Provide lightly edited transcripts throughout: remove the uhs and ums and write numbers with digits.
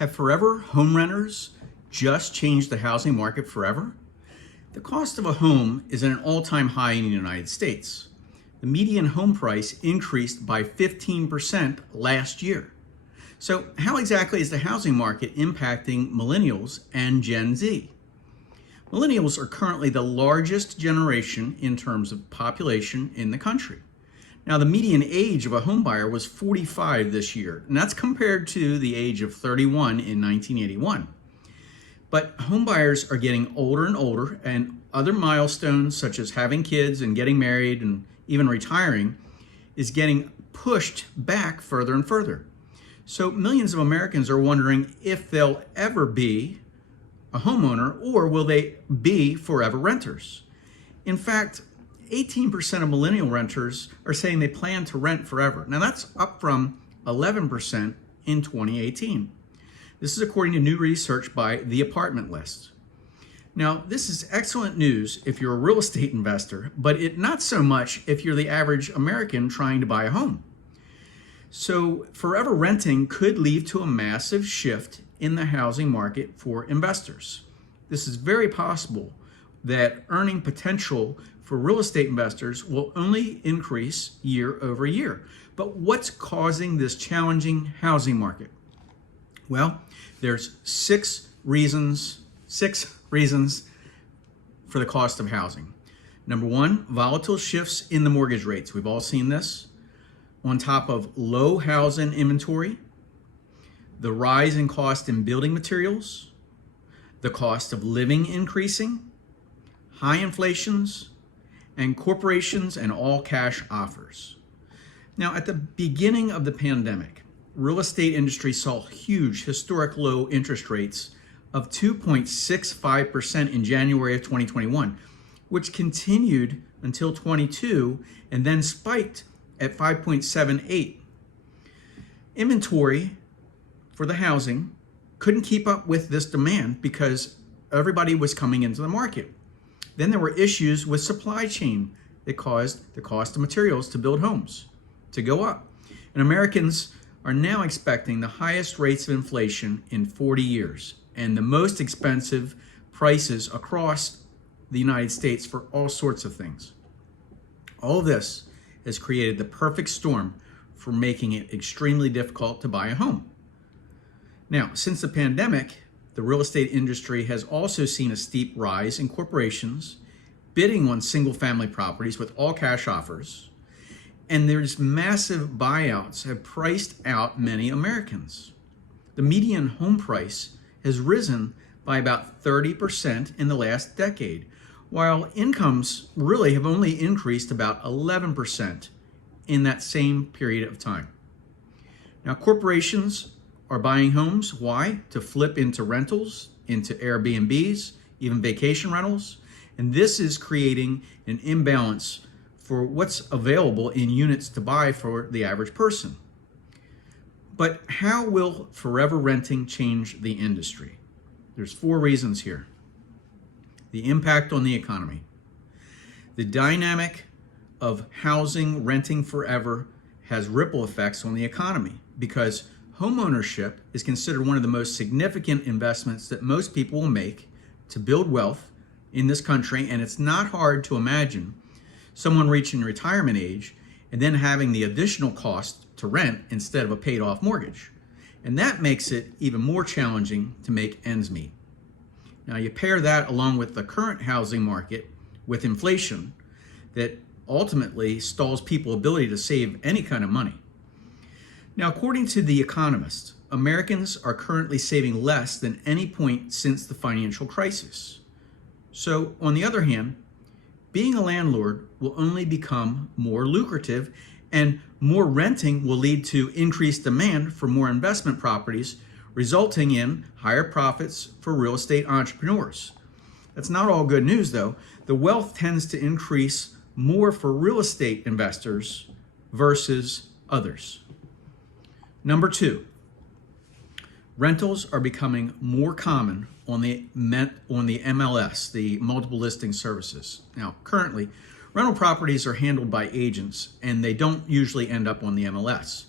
Have forever home renters just changed the housing market forever? The cost of a home is at an all-time high in the United States. The median home price increased by 15% last year. So how exactly is the housing market impacting millennials and Gen Z? Millennials are currently the largest generation in terms of population in the country. Now, the median age of a homebuyer was 45 this year, and that's compared to the age of 31 in 1981. But homebuyers are getting older and older, and other milestones such as having kids and getting married and even retiring is getting pushed back further and further. So millions of Americans are wondering if they'll ever be a homeowner or will they be forever renters. In fact, 18% of millennial renters are saying they plan to rent forever. Now that's up from 11% in 2018. This is according to new research by The Apartment List. Now, this is excellent news if you're a real estate investor, but not so much if you're the average American trying to buy a home. So forever renting could lead to a massive shift in the housing market for investors. This is very possible that earning potential for real estate investors will only increase year over year. But what's causing this challenging housing market? Well, there's six reasons for the cost of housing. Number one, volatile shifts in the mortgage rates. We've all seen this. On top of low housing inventory, the rise in cost in building materials, the cost of living increasing, high inflations, and corporations and all cash offers. Now, at the beginning of the pandemic, real estate industry saw huge historic low interest rates of 2.65% in January of 2021, which continued until 22 and then spiked at 5.78. Inventory for the housing couldn't keep up with this demand because everybody was coming into the market. Then there were issues with supply chain that caused the cost of materials to build homes to go up. And Americans are now expecting the highest rates of inflation in 40 years and the most expensive prices across the United States for all sorts of things. All of this has created the perfect storm for making it extremely difficult to buy a home. Now, since the pandemic, the real estate industry has also seen a steep rise in corporations bidding on single-family properties with all-cash offers, and there's massive buyouts have priced out many Americans. The median home price has risen by about 30% in the last decade, while incomes really have only increased about 11% in that same period of time. Now, corporations are buying homes. Why? To flip into rentals, into Airbnbs, even vacation rentals. And this is creating an imbalance for what's available in units to buy for the average person. But how will forever renting change the industry? There's four reasons here. The impact on the economy. The dynamic of housing renting forever has ripple effects on the economy because homeownership is considered one of the most significant investments that most people will make to build wealth in this country, and it's not hard to imagine someone reaching retirement age and then having the additional cost to rent instead of a paid-off mortgage. And that makes it even more challenging to make ends meet. Now, you pair that along with the current housing market with inflation that ultimately stalls people's ability to save any kind of money. Now, according to The Economist, Americans are currently saving less than any point since the financial crisis. So, on the other hand, being a landlord will only become more lucrative, and more renting will lead to increased demand for more investment properties, resulting in higher profits for real estate entrepreneurs. That's not all good news, though. The wealth tends to increase more for real estate investors versus others. Number two, rentals are becoming more common on the MLS, the multiple listing services. Now, currently, rental properties are handled by agents, and they don't usually end up on the MLS.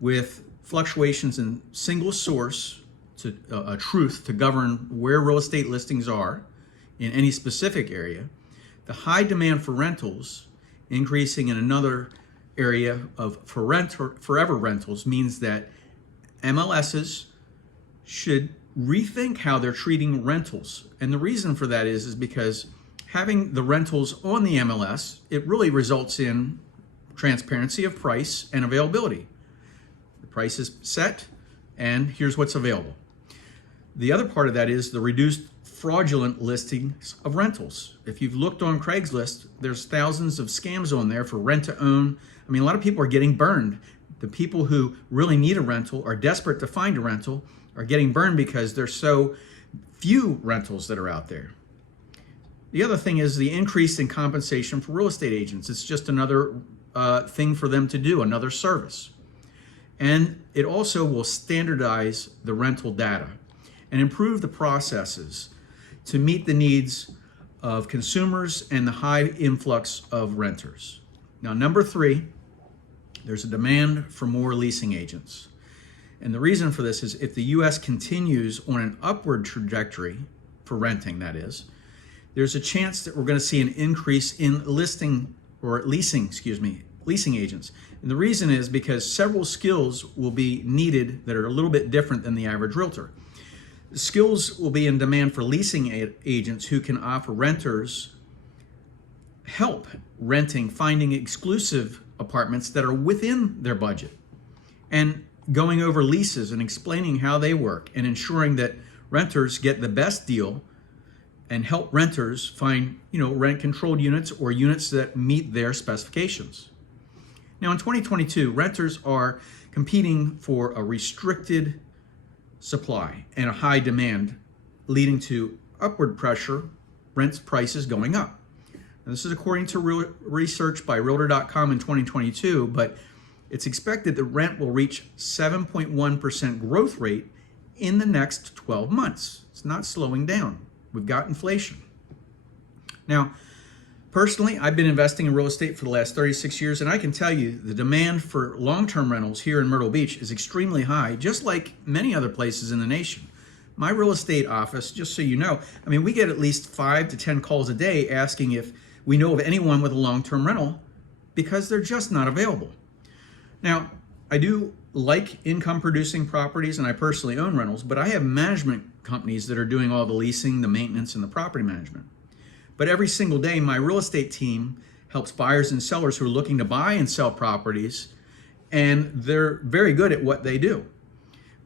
With fluctuations in single source a truth to govern where real estate listings are in any specific area. The high demand for rentals increasing in another area of forever rentals means that MLSs should rethink how they're treating rentals. And the reason for that is because having the rentals on the MLS, it really results in transparency of price and availability. The price is set and here's what's available. The other part of that is the reduced fraudulent listings of rentals. If you've looked on Craigslist, there's thousands of scams on there for rent to own. I mean, a lot of people are getting burned. The people who really need a rental, are desperate to find a rental, are getting burned because there's so few rentals that are out there. The other thing is the increase in compensation for real estate agents. It's just another thing for them to do, another service. And it also will standardize the rental data and improve the processes to meet the needs of consumers and the high influx of renters. Now, number 3, there's a demand for more leasing agents. And the reason for this is if the U.S. continues on an upward trajectory for renting, that is, there's a chance that we're going to see an increase in leasing agents. And the reason is because several skills will be needed that are a little bit different than the average realtor. The skills will be in demand for leasing agents who can offer renters help renting, finding exclusive apartments that are within their budget, and going over leases and explaining how they work and ensuring that renters get the best deal and help renters find, rent controlled units or units that meet their specifications. Now in 2022, renters are competing for a restricted supply and a high demand, leading to upward pressure, rent prices going up. And this is according to research by Realtor.com in 2022, but it's expected that rent will reach 7.1% growth rate in the next 12 months. It's not slowing down. We've got inflation. Now, personally, I've been investing in real estate for the last 36 years, and I can tell you the demand for long-term rentals here in Myrtle Beach is extremely high, just like many other places in the nation. My real estate office, just so you know, we get at least 5 to 10 calls a day asking if we know of anyone with a long-term rental because they're just not available. Now, I do like income-producing properties, and I personally own rentals, but I have management companies that are doing all the leasing, the maintenance, and the property management. But every single day, my real estate team helps buyers and sellers who are looking to buy and sell properties, and they're very good at what they do.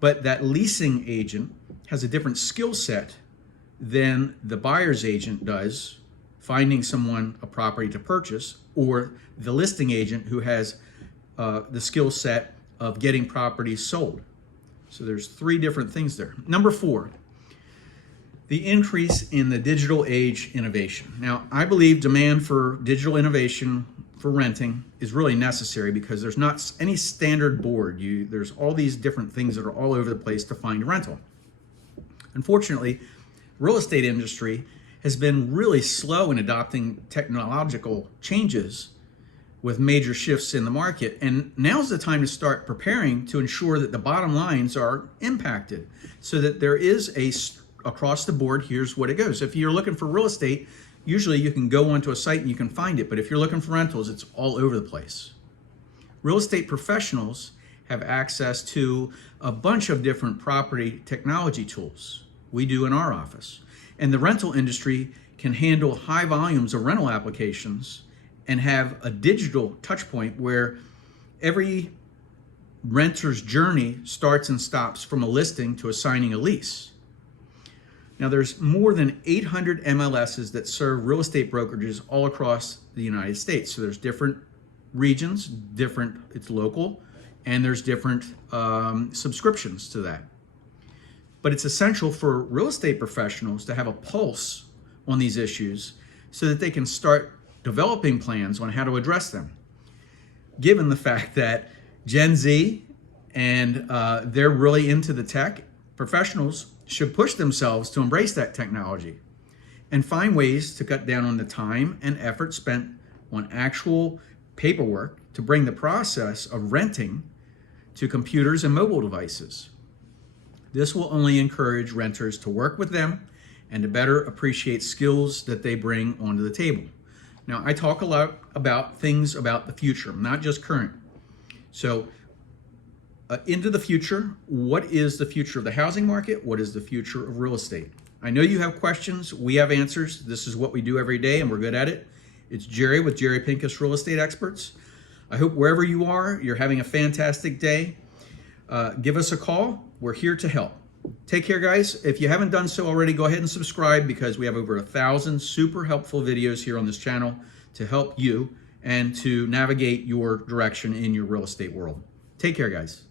But that leasing agent has a different skill set than the buyer's agent does, finding someone a property to purchase, or the listing agent who has the skill set of getting properties sold. So there's 3 different things there. Number 4, the increase in the digital age innovation. Now, I believe demand for digital innovation for renting is really necessary because there's not any standard board. There's all these different things that are all over the place to find a rental. Unfortunately, real estate industry has been really slow in adopting technological changes with major shifts in the market. And now's the time to start preparing to ensure that the bottom lines are impacted so that there is across the board, here's what it goes. If you're looking for real estate, usually you can go onto a site and you can find it. But if you're looking for rentals, it's all over the place. Real estate professionals have access to a bunch of different property technology tools. We do in our office. And the rental industry can handle high volumes of rental applications and have a digital touch point where every renter's journey starts and stops from a listing to assigning a lease. Now, there's more than 800 MLSs that serve real estate brokerages all across the United States. So there's different regions, it's local, and there's different subscriptions to that. But it's essential for real estate professionals to have a pulse on these issues so that they can start developing plans on how to address them. Given the fact that Gen Z and they're really into the tech, professionals should push themselves to embrace that technology and find ways to cut down on the time and effort spent on actual paperwork to bring the process of renting to computers and mobile devices. This will only encourage renters to work with them and to better appreciate skills that they bring onto the table. Now, I talk a lot about things about the future, not just current. So, into the future, what is the future of the housing market? What is the future of real estate? I know you have questions. We have answers. This is what we do every day, and we're good at it. It's Jerry with Jerry Pinkas Real Estate Experts. I hope wherever you are, you're having a fantastic day. Give us a call. We're here to help. Take care, guys. If you haven't done so already, go ahead and subscribe, because we have over 1,000 super helpful videos here on this channel to help you and to navigate your direction in your real estate world. Take care, guys.